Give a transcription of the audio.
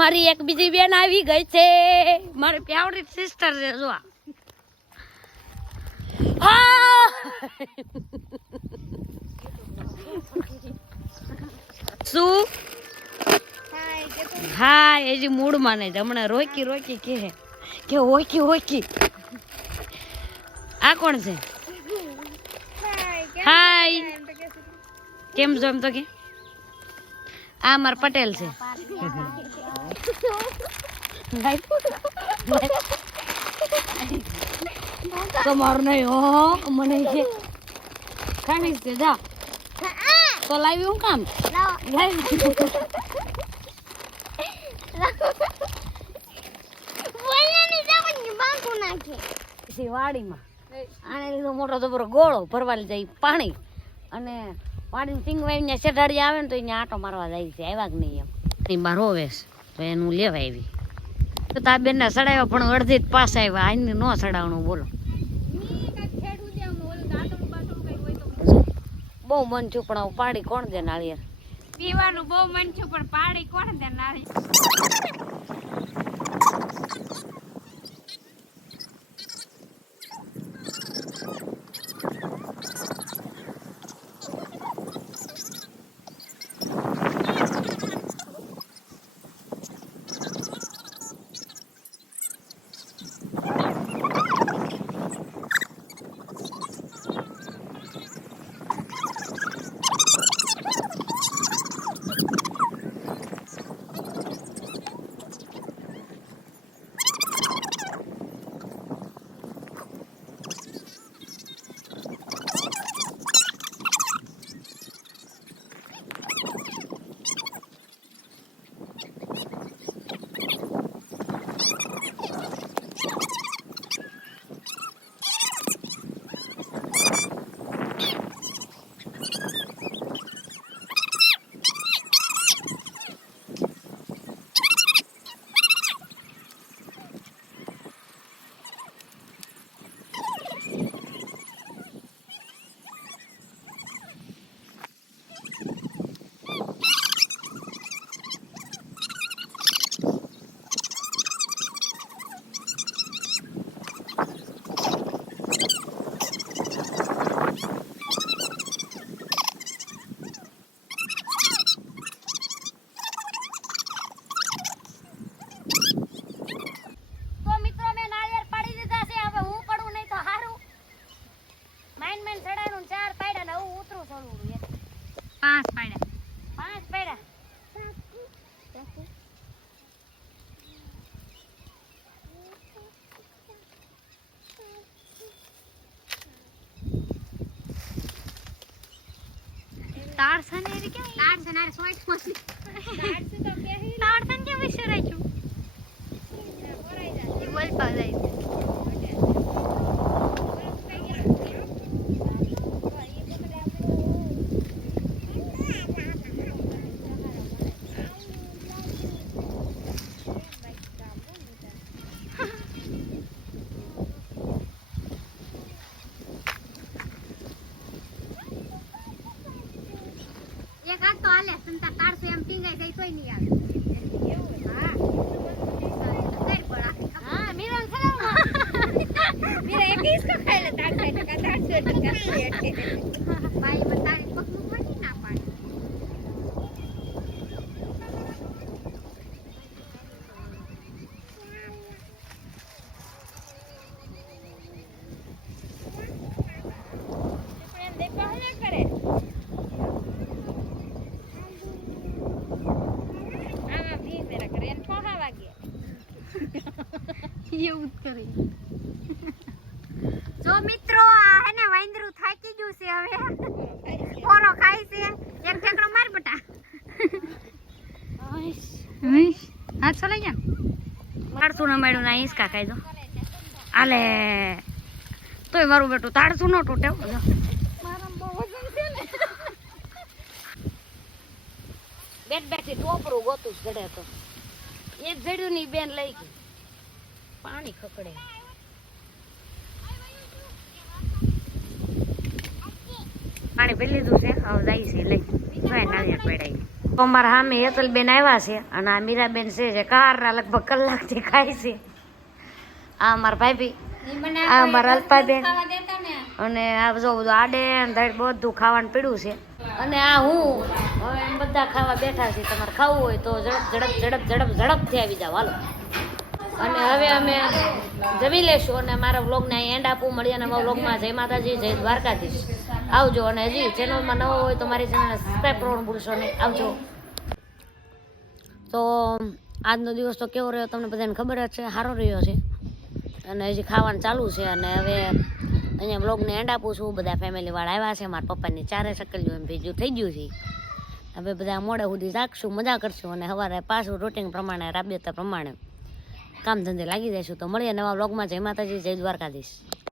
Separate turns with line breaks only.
મારી એક બીજી બેન આવી ગઈ છે. મારી ફેવરિટ સિસ્ટર છે જો! શું? હા એ જે મૂડમાં નહીં હમણાં રોકી રોકી કે કે ઓકી ઓકી. આ કોણ છે? હાય કેમ છો? એમ તો કે આ માર પટેલ છે. તમારું નહીં મને કે ખાવીશ તે લાવી હું કામ? વાડીમાં. આને લીધો મોટો જબરો ગોળો ભરવા જાય પાણી. અને પાણી સિંગ વાઈને ચઢાડી આવે ને તો અહીંયા આટો મારવા જાય છે, આવ્યા કે નહીં એમ. મારો રોવેશ તો એનું લેવા આવી તો તા બેનને સડાવ્યા, પણ અડધી જ પાસ આવ્યા. આઈને ન સડાવવાનું, બોલો. બહુ મન છું પણ પાડી કોણ દે નાળિયેર
પીવાનું બહુ મન છું પણ પાડી કોણ દે નાળી
તો મિત્રો મેં નાળિયેર પાડી દીધા છે હવે હું પડું નહીં તો હારું માઇન માઇન ચડાનું ચાર પાડ્યા ને હું ઉતરું થોડું એમ.
પાંચ પાડ્યા
પાંચ પાડ્યા
તાર સને એરી કે તાર સને આરે સોઈટ મોસી તાર સે તો કે હી તાર સને કે વિશે રાખ્યું ઈ બોલ પા જાય એક તારસો એમ ટીંગાઈ જાય તોય નહીં આવે. હા
મીરા
એક ભાઈ બતા એવું જ કરે. જો મિત્રો આ હે ને વાંદરું થાકી ગયું છે હવે. ઓરો ખાય છે. એક ઠેકડો માર બટા. હાથ ચલાઈ જા
તાળસું ન મળ્યું ના ઈસકા ખાઈ દો આલે. તોય મારું બેટું તાળસું ન તૂટે હો. જો.
મારા બહુ વજન છે ને.
બેટ બેઠી ટોપરું ગોતું જડે તો. એક જડ્યું ની બેન લઈ ગઈ. પાણી ખકડે પાણી પી લીધું છે હવે જાય છે લઈ. જોય નાળિયેર પડાય અમારા સામે હેતલબેન આવ્યા છે અને આ મીરાબેન છે જે કારના લગભગ કલાકથી ખાય છે. આ અમારા ભાભી આ મારા અલ્પાબેન.
ખાવા દેતા ને?
અને આ જો બધું આડે ધડ બધું ખાવાનું પીડ્યું છે. અને આ હું? હવે એમ બધા ખાવા બેઠા છે તમારે ખાવું હોય તો ઝડપ ઝડપ ઝડપ ઝડપ ઝડપથી આવી જાવ હાલો. અને હવે અમે જમી લેશું અને મારા વ્લોગને એન્ડ આપવું મળીએ અને અમારા વ્લોગમાં જય માતાજી, જય દ્વારકાધીશ. આવજો અને હજી ચેનલમાં નવો હોય તો મારી ચેનલને સબસ્ક્રાઈબ કરવાનું ભૂલશો નહીં. આવજો. તો, આજનો દિવસ તો કેવો રહ્યો તમને બધાને ખબર જ છે? સારો રહ્યો છે. અને હજી ખાવાનું ચાલુ છે અને હવે અહીંયા બ્લોગને એન્ડ આપું છું. બધા ફેમિલી વાળા આવ્યા છે. મારા પપ્પાની ચારે સકલ્યું એમ ભેજું થઈ ગયું છે. હવે બધા મોડે સુધી જાગશું, મજા કરશું અને સવારે પાછું રૂટિન પ્રમાણે, રાબેતા પ્રમાણે. કામ ધંધે લાગી જઈશું તો મળીએ નવા બ્લોગમાં જય માતાજી જય દ્વારકાધીશ.